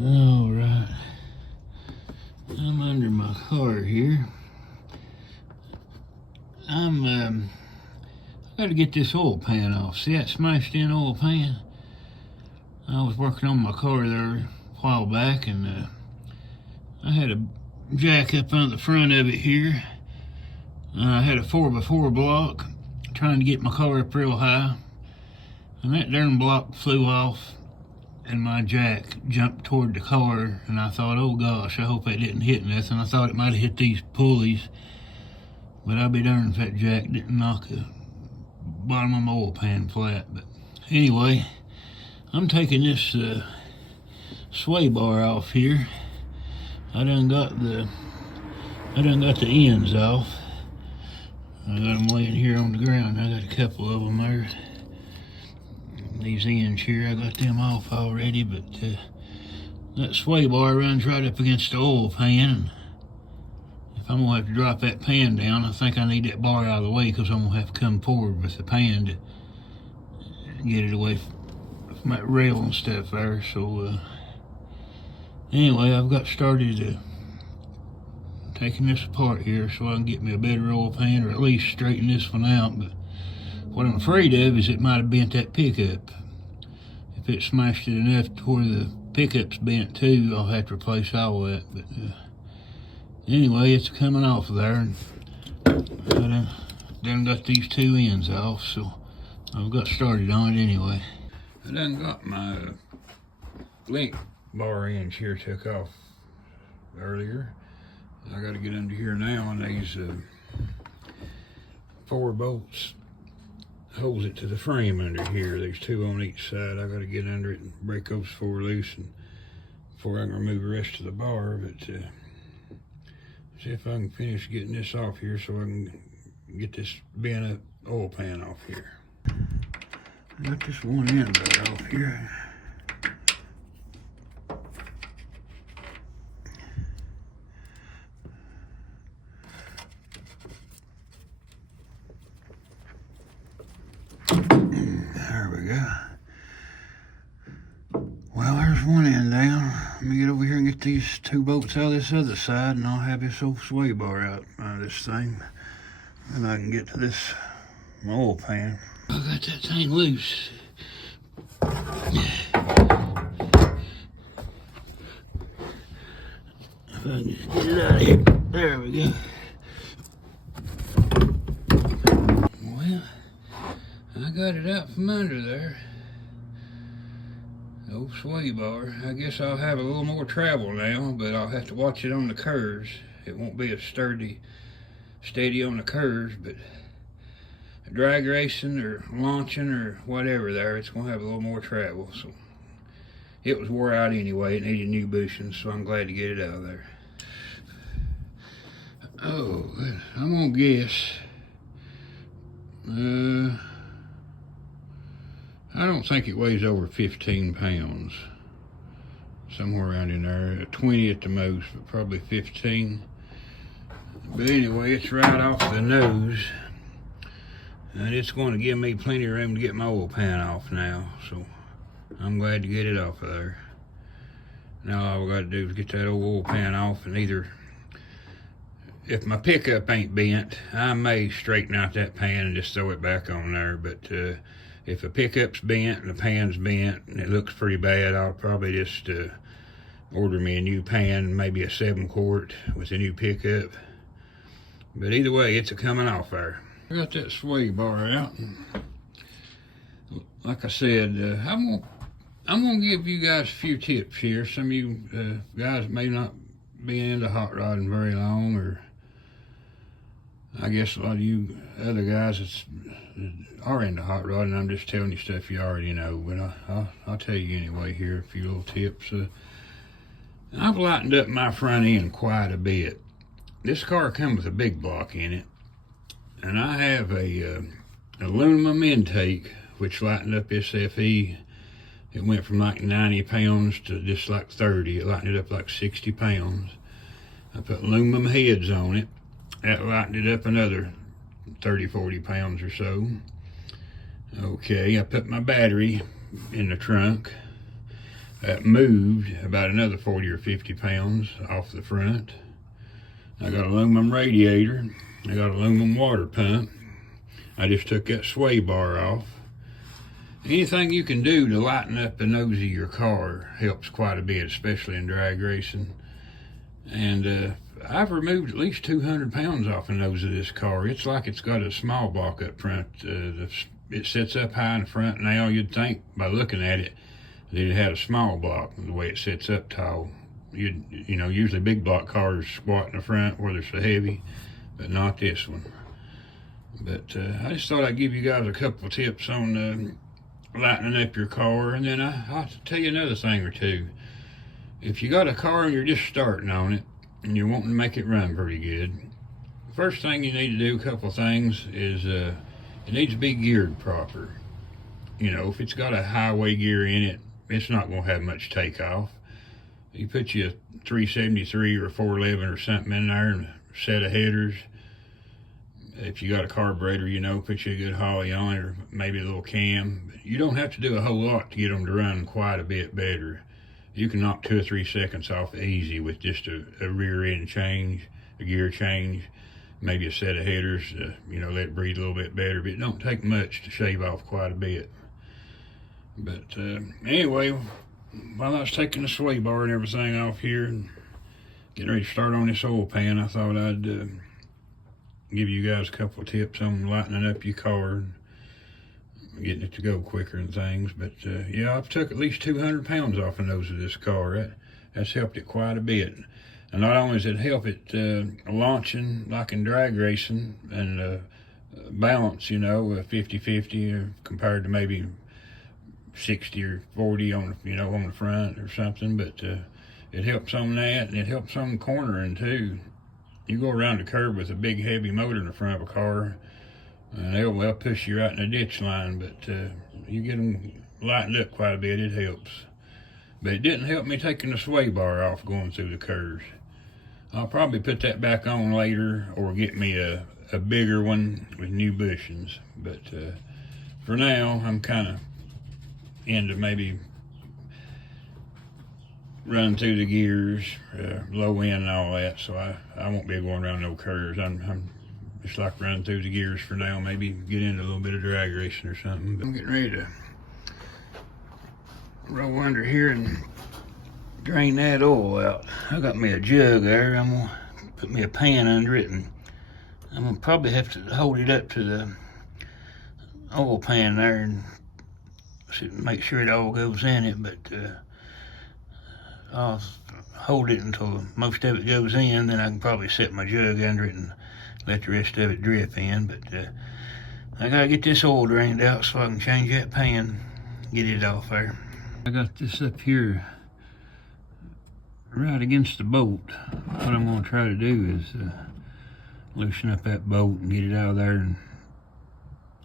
All right, I'm under my car here. I got to get this oil pan off. See that smashed in oil pan? I was working on my car there a while back, and I had a jack up on the front of it here. I had a 4x4 block trying to get my car up real high, and that darn block flew off and my jack jumped toward the car, and I thought, oh gosh, I hope that didn't hit nothing. I thought it might have hit these pulleys, but I'll be darned if that jack didn't knock the bottom of my oil pan flat. But anyway, I'm taking this sway bar off here. I done got the ends off. I got them laying here on the ground. I got a couple of them there. These ends here, I got them off already, but that sway bar runs right up against the oil pan. If I'm gonna have to drop that pan down, I think I need that bar out of the way, because I'm gonna have to come forward with the pan to get it away from that rail and stuff there. So anyway, I've got started taking this apart here so I can get me a better oil pan, or at least straighten this one out. But what I'm afraid of is it might have bent that pickup. If it smashed it enough to where the pickup's bent too, I'll have to replace all that. But anyway, it's coming off of there. And I done got these two ends off, so I've got started on it anyway. I done got my link bar ends here took off earlier. I got to get under here now, and these 4 bolts holds it to the frame under here. There's 2 on each side. I got to get under it and break those 4 loose and before I can remove the rest of the bar. But see if I can finish getting this off here so I can get this bent up oil pan off here. I got this one end right off here. There we go. Well, there's one end down. Let me get over here and get these 2 bolts out of this other side, and I'll have this old sway bar out of this thing. And I can get to this oil pan. I got that thing loose. If I can just get it out of here. There we go. Well, I got it out from under there. The old sway bar. I guess I'll have a little more travel now, but I'll have to watch it on the curves. It won't be as steady on the curves, but drag racing or launching or whatever there, it's gonna have a little more travel. So it was wore out anyway. It needed new bushings, so I'm glad to get it out of there. Oh, I'm gonna guess. I don't think it weighs over 15 pounds. Somewhere around in there, 20 at the most, but probably 15. But anyway, it's right off the nose, and it's going to give me plenty of room to get my oil pan off now. So I'm glad to get it off of there. Now all I got to do is get that old oil pan off, and either, if my pickup ain't bent, I may straighten out that pan and just throw it back on there. But if a pickup's bent and the pan's bent and it looks pretty bad, I'll probably just order me a new pan, maybe a 7-quart with a new pickup. But either way, it's a coming off there. I got that sway bar out. Like I said, I'm gonna give you guys a few tips here. Some of you guys may not be into hot rodding very long, or I guess a lot of you other guys that are into hot rodding, I'm just telling you stuff you already know, but I'll tell you anyway here, a few little tips. I've lightened up my front end quite a bit. This car comes with a big block in it, and I have a aluminum intake, which lightened up this FE. It went from like 90 pounds to just like 30. It lightened it up like 60 pounds. I put aluminum heads on it. That lightened it up another 30, 40 pounds or so. Okay, I put my battery in the trunk. That moved about another 40 or 50 pounds off the front. I got aluminum radiator. I got aluminum water pump. I just took that sway bar off. Anything you can do to lighten up the nose of your car helps quite a bit, especially in drag racing. And I've removed at least 200 pounds off the nose of this car. It's like it's got a small block up front. It sits up high in the front now. You'd think by looking at it that it had a small block, the way it sits up tall. You know, usually big block cars squat in the front where they're so heavy, but not this one. But I just thought I'd give you guys a couple of tips on lightening up your car, and then I'll tell you another thing or two. If you got a car and you're just starting on it and you're wanting to make it run pretty good, first thing you need to do, a couple of things, is it needs to be geared proper. You know, if it's got a highway gear in it, it's not going to have much takeoff. You put you a 373 or a 411 or something in there and a set of headers. If you got a carburetor, you know, put you a good Holly on it, or maybe a little cam. You don't have to do a whole lot to get them to run quite a bit better. You can knock 2 or 3 seconds off easy with just a rear end change, a gear change, maybe a set of headers, you know, let it breathe a little bit better. But it don't take much to shave off quite a bit. But anyway, while I was taking the sway bar and everything off here and getting ready to start on this oil pan, I thought I'd give you guys a couple of tips on lightening up your car and getting it to go quicker and things. But yeah, I've took at least 200 pounds off the nose of this car. That's helped it quite a bit. And not only does it help it launching like in drag racing and balance, you know, 50-50 compared to maybe 60 or 40 on, you know, on the front or something. But it helps on that, and it helps on cornering too. You go around the curb with a big heavy motor in the front of a car, and they'll push you right in the ditch line. But you get them lightened up quite a bit, it helps. But it didn't help me taking the sway bar off going through the curves. I'll probably put that back on later, or get me a bigger one with new bushings. But for now, I'm kind of into maybe run through the gears, low end and all that, so I won't be going around no curves. I'm just like running through the gears for now, maybe get into a little bit of drag racing or something. But I'm getting ready to roll under here and drain that oil out. I got me a jug there. I'm gonna put me a pan under it, and I'm gonna probably have to hold it up to the oil pan there and make sure it all goes in it. But I'll hold it until most of it goes in, then I can probably set my jug under it and let the rest of it drip in. But I gotta get this oil drained out so I can change that pan, get it off there. I got this up here right against the bolt. What I'm gonna try to do is loosen up that bolt and get it out of there, and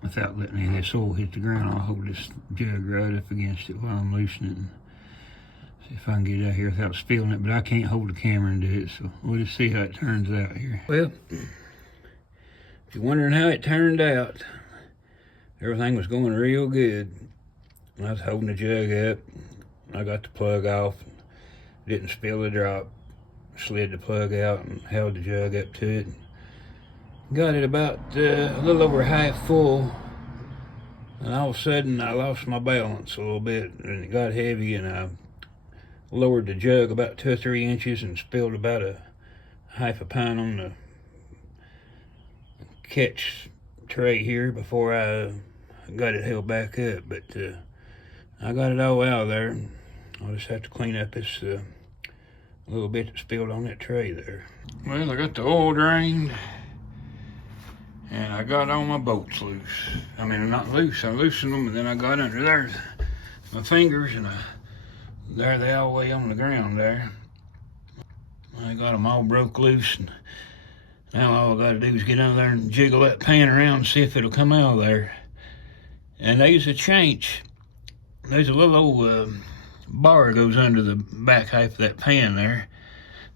without letting any of this oil hit the ground, I'll hold this jug right up against it while I'm loosening it. See if I can get it out here without spilling it, but I can't hold the camera and do it, so we'll just see how it turns out here. Well, if you're wondering how it turned out, everything was going real good. I was holding the jug up, I got the plug off, didn't spill the drop, slid the plug out and held the jug up to it. Got it about a little over half full, and all of a sudden I lost my balance a little bit, and it got heavy, and I lowered the jug about 2 or 3 inches and spilled about a half a pint on the catch tray here before I got it held back up. But I got it all out of there. I'll just have to clean up this little bit that spilled on that tray there. Well, I got the oil drained, and I got all my bolts loose. I mean, not loose, I loosened them, and then I got under there my fingers, and there they all way on the ground there. I got them all broke loose, and now all I gotta do is get under there and jiggle that pan around and see if it'll come out of there. And there's a change. There's a little old bar goes under the back half of that pan there.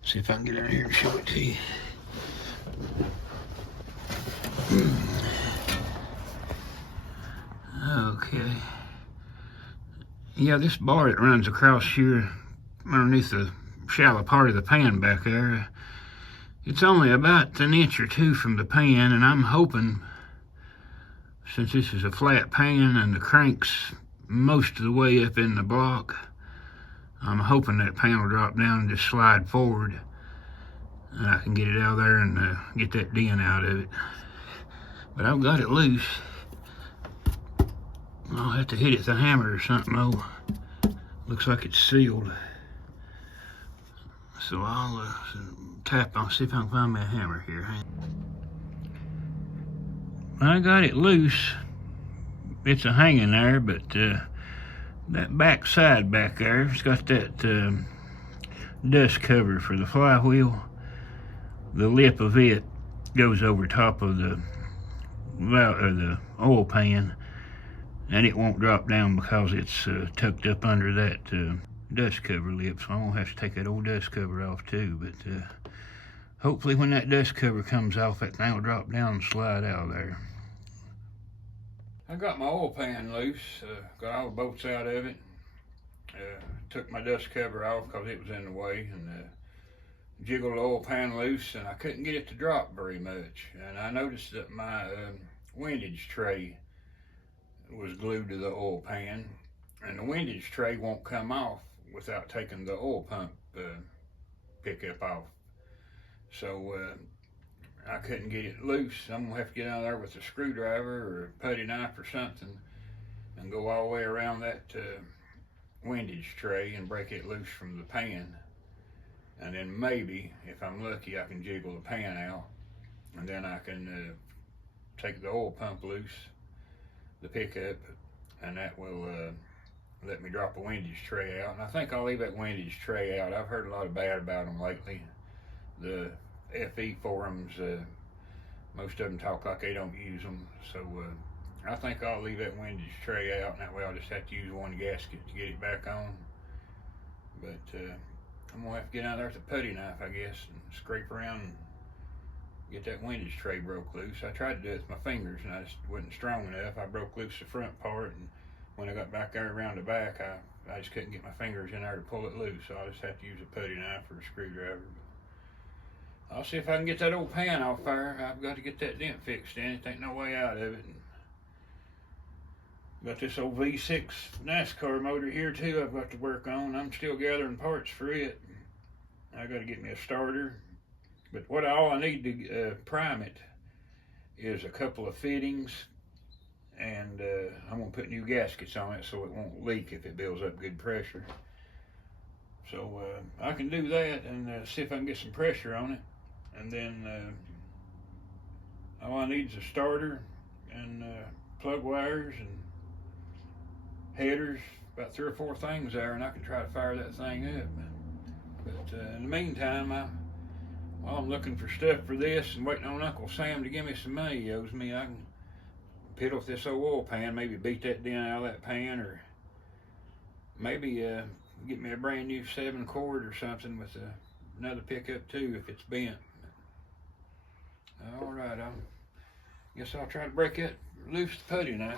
See if I can get in here and show it to you. Okay. Yeah, this bar that runs across here underneath the shallow part of the pan back there, it's only about an inch or two from the pan, and I'm hoping, since this is a flat pan and the crank's most of the way up in the block, I'm hoping that pan will drop down and just slide forward, and I can get it out of there and get that dent out of it. But I've got it loose. I'll have to hit it with a hammer or something though. Looks like it's sealed. So I'll tap on, see if I can find me a hammer here. I got it loose. It's a hanging there, but that back side back there, it's got that dust cover for the flywheel. The lip of it goes over top of the oil pan, and it won't drop down because it's tucked up under that dust cover lip, so I'm gonna have to take that old dust cover off too. But hopefully when that dust cover comes off, that thing will drop down and slide out of there. I got my oil pan loose, got all the bolts out of it, took my dust cover off because it was in the way, and jiggled the oil pan loose, and I couldn't get it to drop very much. And I noticed that my windage tray was glued to the oil pan, and the windage tray won't come off without taking the oil pump pickup off. So I couldn't get it loose. I'm gonna have to get out there with a screwdriver or a putty knife or something and go all the way around that windage tray and break it loose from the pan. And then maybe, if I'm lucky, I can jiggle the pan out, and then I can take the oil pump loose, the pickup, and that will let me drop a windage tray out. And I think I'll leave that windage tray out. I've heard a lot of bad about them lately. The FE forums, most of them talk like they don't use them. So I think I'll leave that windage tray out, and that way I'll just have to use one gasket to get it back on. But I'm gonna have to get out there with a putty knife, I guess, and scrape around and get that windage tray broke loose. I tried to do it with my fingers, and I just wasn't strong enough. I broke loose the front part, and when I got back there around the back, I just couldn't get my fingers in there to pull it loose, so I just have to use a putty knife or a screwdriver. But I'll see if I can get that old pan off there. I've got to get that dent fixed in it. There ain't no way out of it. Got this old V6 NASCAR motor here too I've got to work on. I'm still gathering parts for it. I got to get me a starter. But all I need to prime it is a couple of fittings, and I'm going to put new gaskets on it so it won't leak if it builds up good pressure. So I can do that and see if I can get some pressure on it. And then all I need is a starter and plug wires and headers, about 3 or 4 things there, and I can try to fire that thing up. But in the meantime, while I'm looking for stuff for this and waiting on Uncle Sam to give me some money he owes me, I can piddle with this old oil pan, maybe beat that dent out of that pan, or maybe get me a brand new 7-cord or something with another pickup too if it's bent. All right, I guess I'll try to break that loose the putty knife.